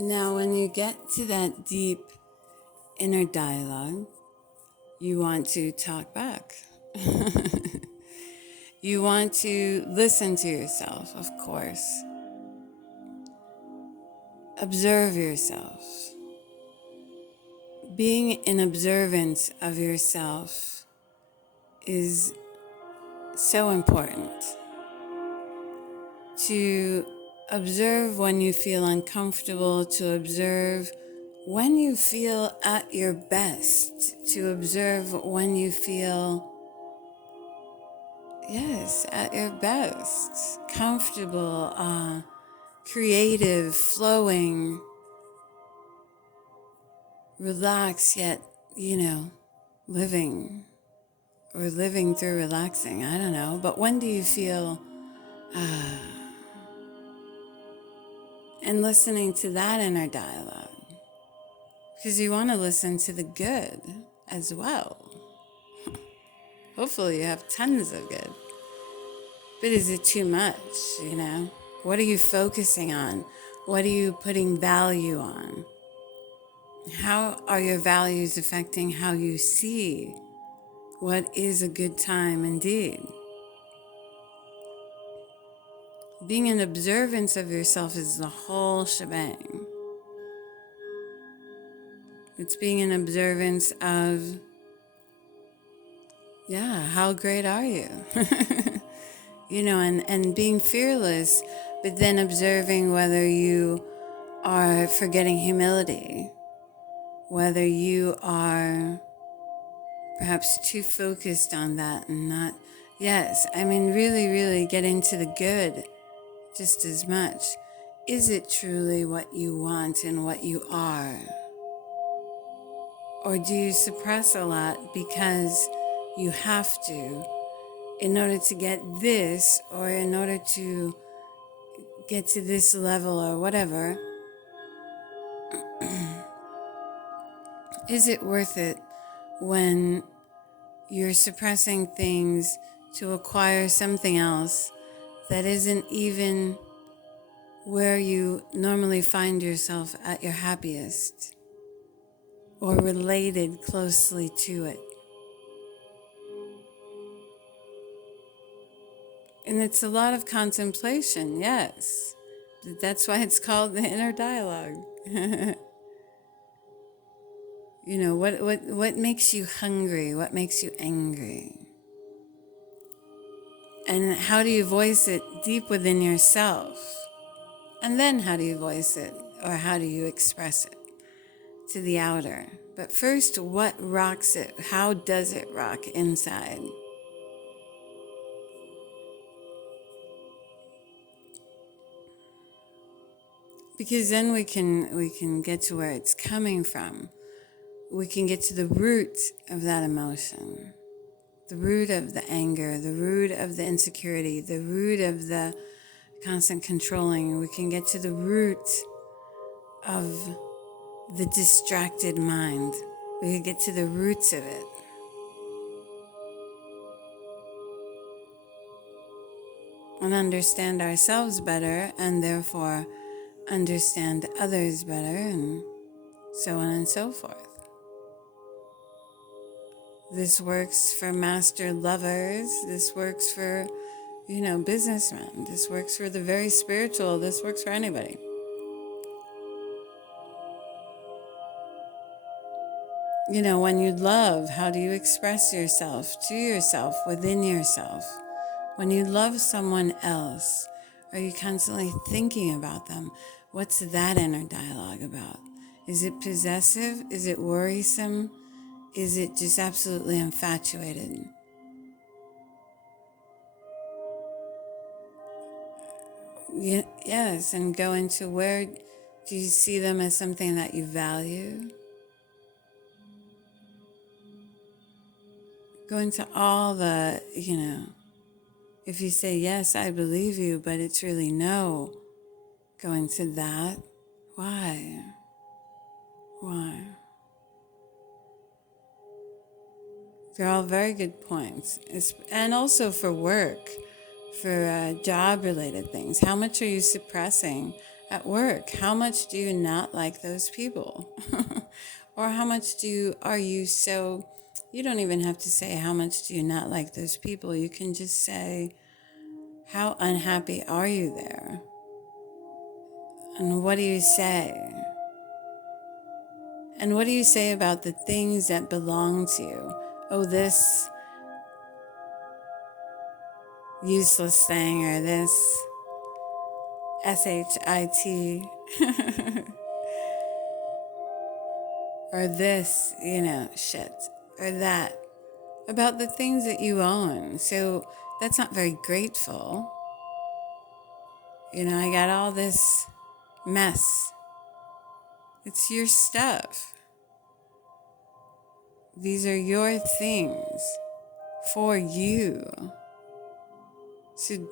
Now, when you get to that deep inner dialogue, you want to talk back. You want to listen to yourself, of course. Observe yourself. Being in observance of yourself is so important. To observe when you feel uncomfortable, to observe when you feel at your best, to observe when you feel, yes, at your best, comfortable, creative, flowing, relaxed, yet, living or living through relaxing. I don't know. But when do you feel, and listening to that inner dialogue? Because you want to listen to the good as well. Hopefully you have tons of good. But is it too much, What are you focusing on? What are you putting value on? How are your values affecting how you see what is a good time indeed? Being in observance of yourself is the whole shebang. It's being in observance of, how great are you? And being fearless, but then observing whether you are forgetting humility, whether you are perhaps too focused on that and not, really, really get into the good just as much. Is it truly what you want and what you are? Or do you suppress a lot because you have to in order to get this, or in order to get to this level or whatever? Is it worth it when you're suppressing things to acquire something else that isn't even where you normally find yourself at your happiest or related closely to it? And it's a lot of contemplation, yes. That's why it's called the inner dialogue. What makes you hungry? What makes you angry? And how do you voice it deep within yourself? And then how do you voice it, or how do you express it to the outer? But first, what rocks it? How does it rock inside? Because then we can get to where it's coming from. We can get to the root of that emotion, the root of the anger, the root of the insecurity, the root of the constant controlling. We can get to the root of the distracted mind. We can get to the roots of it. And understand ourselves better, and therefore understand others better, and so on and so forth. This works for master lovers. This works for, businessmen. This works for the very spiritual. This works for anybody. When you love, how do you express yourself to yourself, within yourself? When you love someone else, are you constantly thinking about them? What's that inner dialogue about? Is it possessive? Is it worrisome? Is it just absolutely infatuated? Yes, and go into where do you see them as something that you value? Go into all the, if you say, yes, I believe you, but it's really no, go into that. Why? They're all very good points. And also for work, for job-related things. How much are you suppressing At work, how much do you not like those people? Or how much are you so, you don't even have to say how much do you not like those people. You can just say, how unhappy are you there? And what do you say? And what do you say about the things that belong to you? Oh, this useless thing, or this SHIT, or this, shit, or that, about the things that you own. So that's not very grateful. I got all this mess. It's your stuff. These are your things for you. So,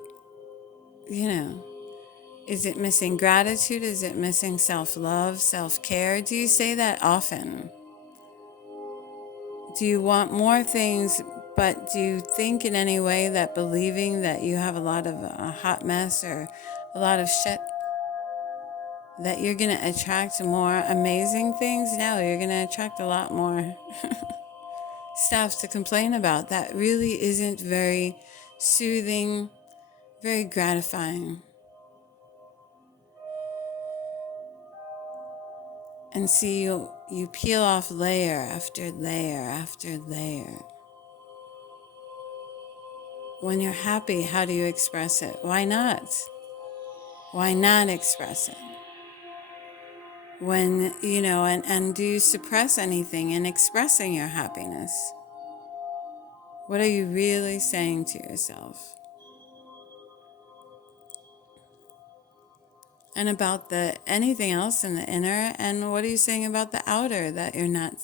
is it missing gratitude? Is it missing self-love, self-care? Do you say that often? Do you want more things, but do you think in any way that believing that you have a lot of a hot mess or a lot of shit, that you're going to attract more amazing things? No, you're going to attract a lot more stuff to complain about that really isn't very soothing, very gratifying. And see, you peel off layer after layer after layer. When you're happy, how do you express it? Why not? Why not express it? When, and do you suppress anything in expressing your happiness? What are you really saying to yourself? And about anything else in the inner, and what are you saying about the outer that you're not,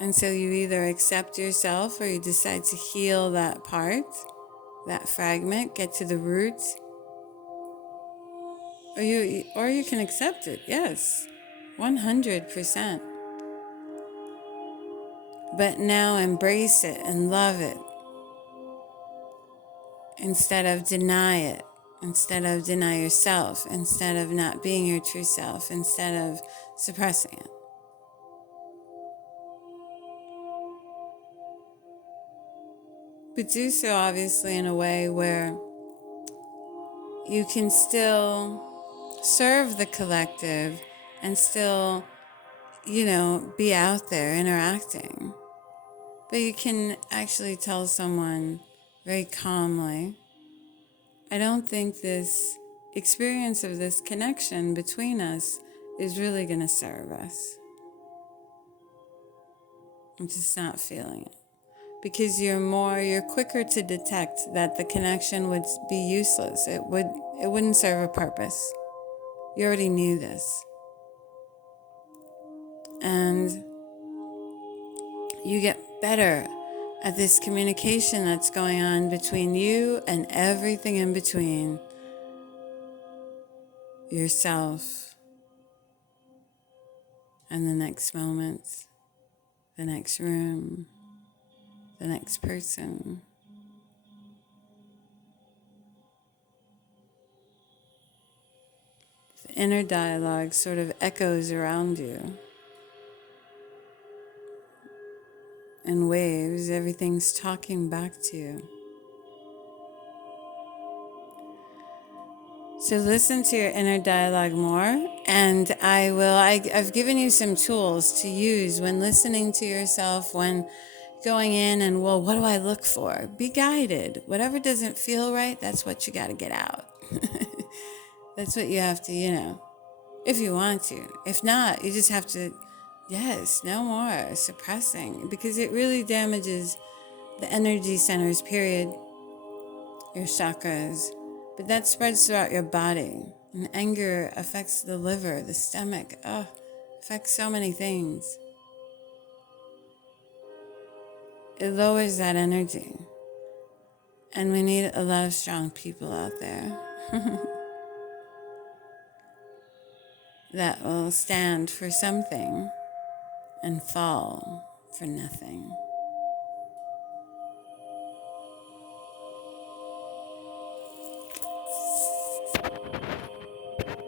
And so you either accept yourself or you decide to heal that part, that fragment, get to the root, or you can accept it, yes, 100%. But now embrace it and love it instead of deny it, instead of deny yourself, instead of not being your true self, instead of suppressing it. But do so obviously in a way where you can still serve the collective and still, be out there interacting. But you can actually tell someone very calmly, I don't think this experience of this connection between us is really going to serve us. I'm just not feeling it. Because you're quicker to detect that the connection would be useless. It wouldn't serve a purpose. You already knew this. And you get better at this communication that's going on between you and everything in between. Yourself and the next moment, the next room, the next person. The inner dialogue sort of echoes around you. In waves, everything's talking back to you. So listen to your inner dialogue more, and I've given you some tools to use when listening to yourself, when going in and, well, what do I look for? Be guided. Whatever doesn't feel right, that's what you got to get out. That's what you have to, if you want to. If not, you just have to, yes, no more suppressing, because it really damages the energy centers, period, your chakras. But that spreads throughout your body. And anger affects the liver, the stomach, affects so many things. It lowers that energy. And we need a lot of strong people out there that will stand for something and fall for nothing.